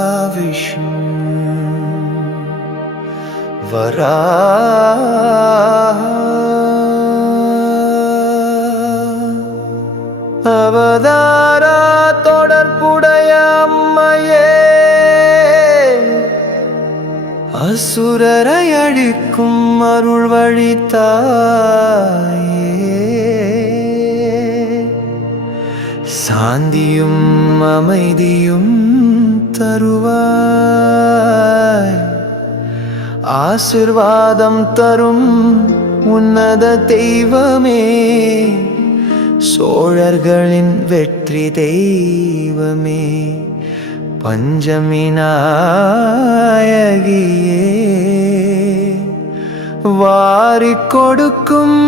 Mahavishnu Varaha Avadara தொடர்புடைய அம்மையே அசுரரை அழிக்கும் அருள் வழித்தாயே சாந்தியும் அமைதியும் தருவாய் ஆசிர்வாதம் தரும் உன்னத தெய்வமே சோழர்களின் வெற்றி தெய்வமே பஞ்சமி நாயகியே வாரிக் கொடுக்கும்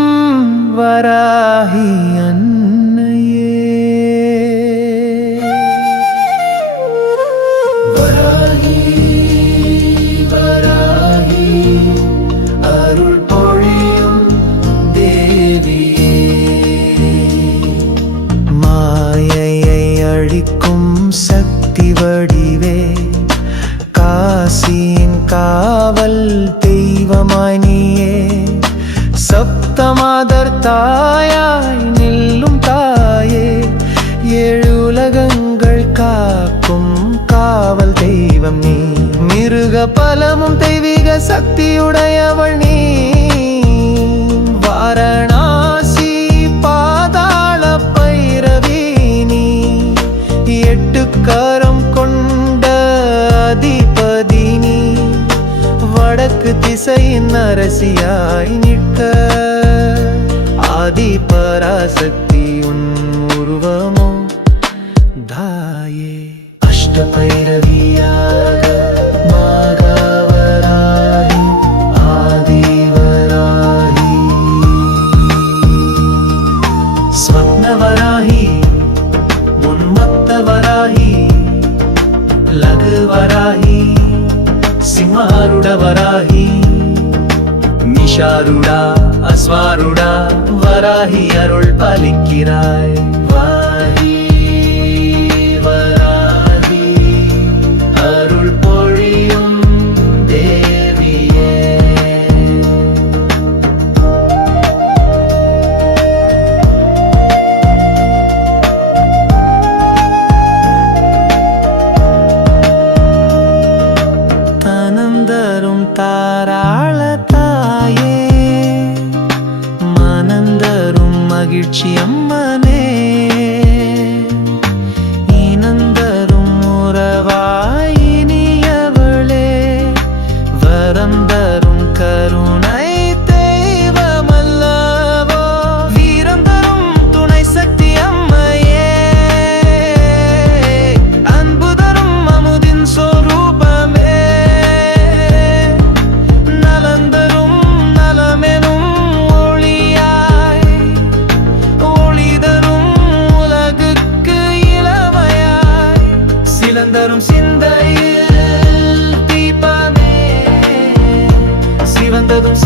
வராகி அன்னையே வராகி வராகி அருள் பொழியும் தேவியே மாயையை அழிக்கும் சக்தி வடிவே காசியின் காவல் தெய்வமாய் நீயே சப்தமாதர் தாயாய் நில்லும் தாயே ஏழு உலகங்கள் காக்கும் காவல் தெய்வம் நீ மிருக பலமும் தெய்வீக சக்தியுடையவள் நீ வாரணாசி பாதாள பைரவி நீ எட்டு கரம் கொண்ட அதிபதி நீ வடக்கு திசையின் அரசியாய் நிற்க ஆதி பராசக்தி உன் உருவமோ தாயே அஷ்ட பைரவியாக மாகாவராகி ஆதிவராகி ஸ்வப்னவராகி உன்மத்தவராகி லகுவராகி சிம்மாருடவராகி நிஷாருடா அஸ்வாருடா வராகி அருள் பாலிக்கிறாய் வாரி வராகி அருள் பொழியும் தேவியே தனந்தரும் தாராள தாயே மனந்தரும் மகிழ்ச்சி அம்மனே இனந்தரும் உறவாயினியவளே வரந்தரும் கருணை தெய்வமல்லவோ வீரந்தரும் துணை சக்தி அம்மையே அன்புதரும் அமுதின் சொரூபமே நலந்தரும் நலமெனும் ஒளியாய் ஒளிதரும் உலகுக்கு இளமையாய் சிலந்தரும் சிந்தையில் தீபமே சிவந்ததும்